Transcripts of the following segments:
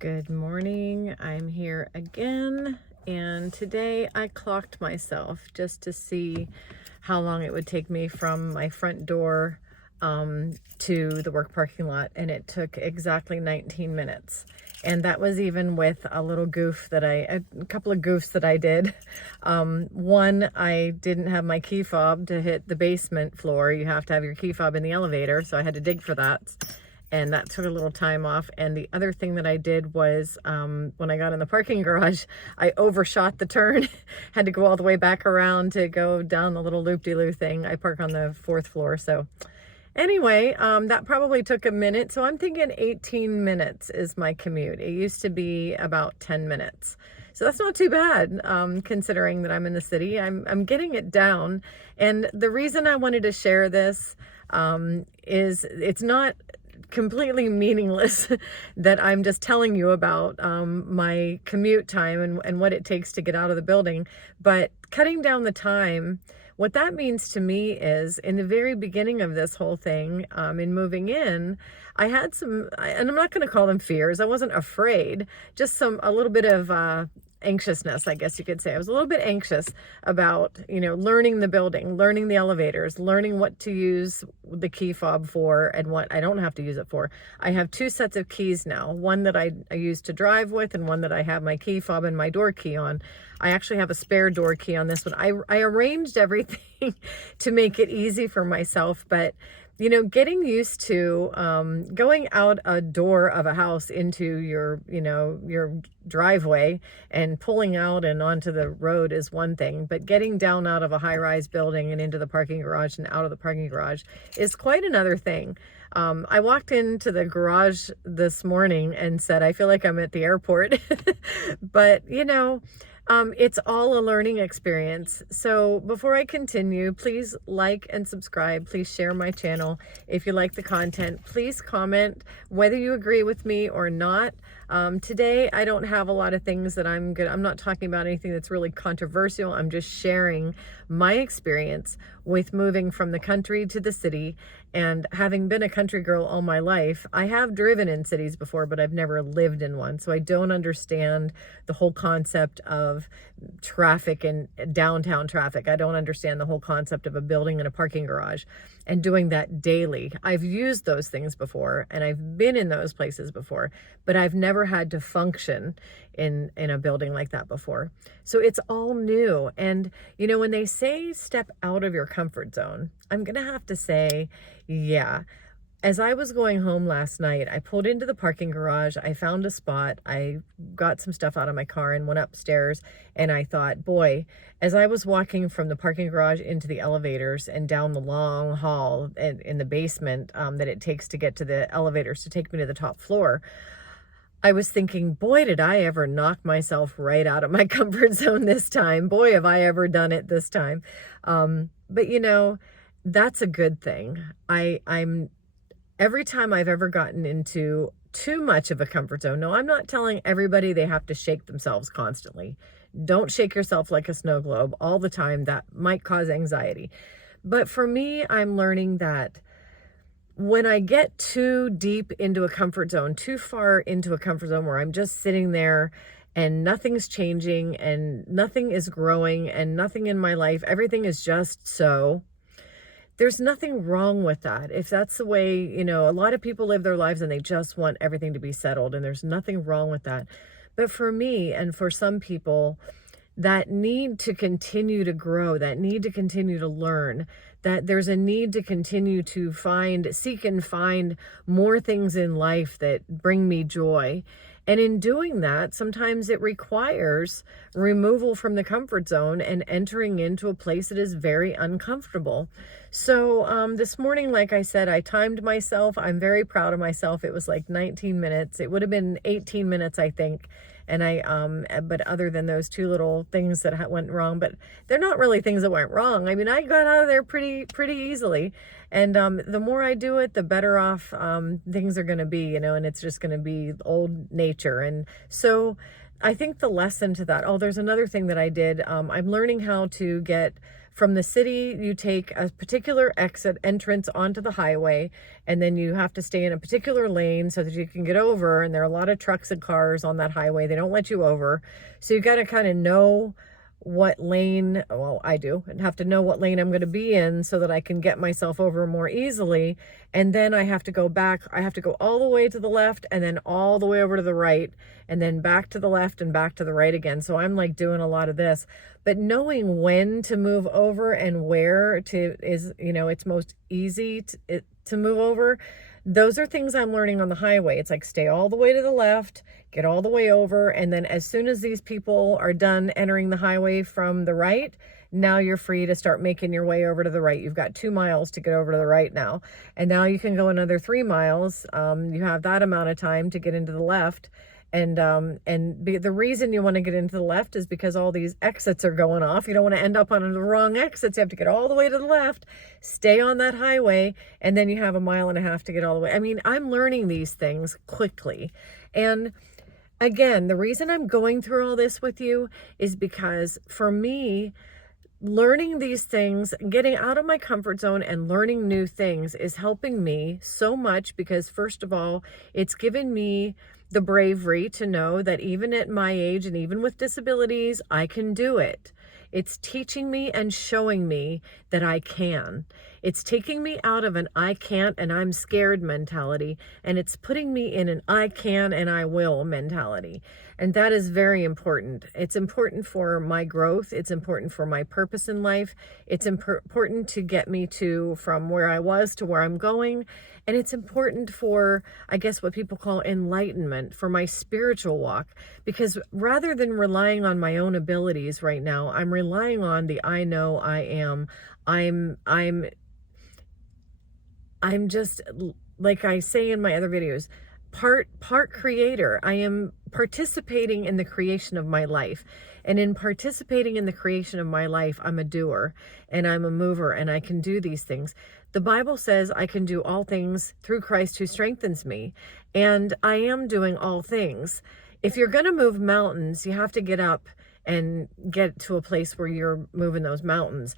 Good morning. I'm here again, and today I clocked myself just to see how long it would take me from my front door to the work parking lot, and it took exactly 19 minutes. And that was even with a little goof that a couple of goofs that I did. One, I didn't have my key fob to hit the basement floor. You have to have your key fob in the elevator, so I had to dig for that. And that took a little time off. And the other thing that I did was when I got in the parking garage, I overshot the turn, had to go all the way back around to go down the little loop-de-loo thing. I park on the 4th floor. So anyway, that probably took a minute. So I'm thinking 18 minutes is my commute. It used to be about 10 minutes. So that's not too bad, considering that I'm in the city. I'm getting it down. And the reason I wanted to share this is it's not completely meaningless that I'm just telling you about my commute time and what it takes to get out of the building. But cutting down the time, what that means to me is in the very beginning of this whole thing, in moving in, I had some, and I'm not going to call them fears. I wasn't afraid, just a little bit of anxiousness, I guess you could say. I was a little bit anxious about, learning the building, learning the elevators, learning what to use the key fob for and what I don't have to use it for. I have 2 sets of keys now, one that I use to drive with and one that I have my key fob and my door key on. I actually have a spare door key on this one. I arranged everything to make it easy for myself, but getting used to going out a door of a house into your driveway and pulling out and onto the road is one thing, but getting down out of a high-rise building and into the parking garage and out of the parking garage is quite another thing. I walked into the garage this morning and said, I feel like I'm at the airport, but it's all a learning experience. So before I continue, please like and subscribe. Please share my channel. If you like the content, please comment whether you agree with me or not. Today, I don't have a lot of things that I'm not talking about anything that's really controversial. I'm just sharing my experience with moving from the country to the city. And having been a country girl all my life, I have driven in cities before, but I've never lived in one. So I don't understand the whole concept of traffic and downtown traffic. I don't understand the whole concept of a building and a parking garage and doing that daily. I've used those things before and I've been in those places before, but I've never had to function in a building like that before. So it's all new. And when they say step out of your comfort zone, I'm gonna have to say, yeah. As I was going home last night, I pulled into the parking garage. I found a spot. I got some stuff out of my car and went upstairs. And I thought, boy, as I was walking from the parking garage into the elevators and down the long hall in the basement that it takes to get to the elevators to take me to the top floor, I was thinking, boy, did I ever knock myself right out of my comfort zone this time. Boy, have I ever done it this time. But that's a good thing. I'm every time I've ever gotten into too much of a comfort zone. No, I'm not telling everybody they have to shake themselves constantly. Don't shake yourself like a snow globe all the time. That might cause anxiety. But for me, I'm learning that when I get too deep into a comfort zone, too far into a comfort zone where I'm just sitting there and nothing's changing and nothing is growing and nothing in my life, everything is just so, there's nothing wrong with that. If that's the way, a lot of people live their lives and they just want everything to be settled, and there's nothing wrong with that. But for me and for some people, that need to continue to grow, that need to continue to learn, that there's a need to continue to seek and find more things in life that bring me joy. And in doing that, sometimes it requires removal from the comfort zone and entering into a place that is very uncomfortable. So this morning, like I said, I timed myself. I'm very proud of myself. It was like 19 minutes. It would have been 18 minutes, I think. And but other than those 2 little things that went wrong, but they're not really things that went wrong. I mean, I got out of there pretty easily. And the more I do it, the better off things are going to be, and it's just going to be old nature. nature. And so I think the lesson to that, oh, there's another thing that I did. I'm learning how to get from the city. You take a particular exit entrance onto the highway, and then you have to stay in a particular lane so that you can get over. And there are a lot of trucks and cars on that highway. They don't let you over. So you got to kind of know what lane, well, I do, and have to know what lane I'm going to be in so that I can get myself over more easily. And then I have to go back. I have to go all the way to the left and then all the way over to the right, and then back to the left and back to the right again. So I'm like doing a lot of this, but knowing when to move over and where to is, it's most easy to move over. Those are things I'm learning on the highway. It's like, stay all the way to the left, get all the way over. And then as soon as these people are done entering the highway from the right, now you're free to start making your way over to the right. You've got 2 miles to get over to the right now. And now you can go another 3 miles. You have that amount of time to get into the left. The reason you want to get into the left is because all these exits are going off. You don't want to end up on the wrong exits. You have to get all the way to the left, stay on that highway, and then you have 1.5 miles to get all the way. I mean, I'm learning these things quickly. And again, the reason I'm going through all this with you is because for me, learning these things, getting out of my comfort zone and learning new things is helping me so much, because first of all, it's given me the bravery to know that even at my age and even with disabilities, I can do it. It's teaching me and showing me that I can. It's taking me out of an I can't and I'm scared mentality, and it's putting me in an I can and I will mentality. And that is very important. It's important for my growth. It's important for my purpose in life. It's important to get me from where I was to where I'm going. And it's important for, I guess, what people call enlightenment, for my spiritual walk. Because rather than relying on my own abilities right now, I'm relying on the I know I am. I'm just, like I say in my other videos, part creator. I am participating in the creation of my life. And in participating in the creation of my life, I'm a doer and I'm a mover, and I can do these things. The Bible says I can do all things through Christ who strengthens me. And I am doing all things. If you're going to move mountains, you have to get up and get to a place where you're moving those mountains.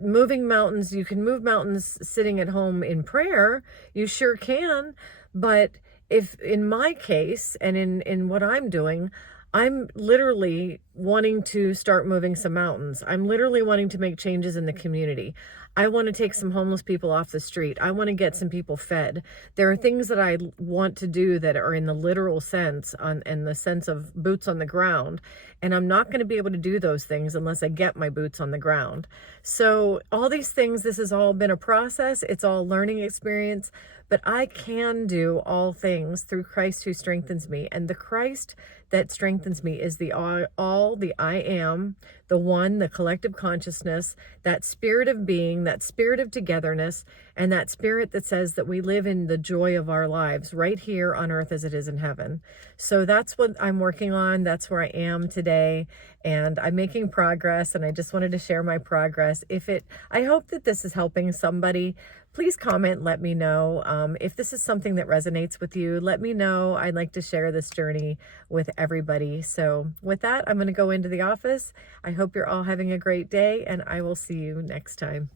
Moving mountains, you can move mountains sitting at home in prayer. You sure can. But if in my case and in what I'm doing, I'm literally wanting to start moving some mountains. I'm literally wanting to make changes in the community. I want to take some homeless people off the street. I want to get some people fed. There are things that I want to do that are in the literal sense, in the sense of boots on the ground. And I'm not going to be able to do those things unless I get my boots on the ground. So all these things, this has all been a process. It's all learning experience. But I can do all things through Christ who strengthens me. And the Christ that strengthens me is the all, the I am, the one, the collective consciousness, that spirit of being, that spirit of togetherness, and that spirit that says that we live in the joy of our lives right here on earth as it is in heaven. So that's what I'm working on. That's where I am today. And I'm making progress, and I just wanted to share my progress. I hope that this is helping somebody. Please comment, let me know. If this is something that resonates with you, let me know. I'd like to share this journey with everybody. So with that, I'm going to go into the office. I hope you're all having a great day, and I will see you next time.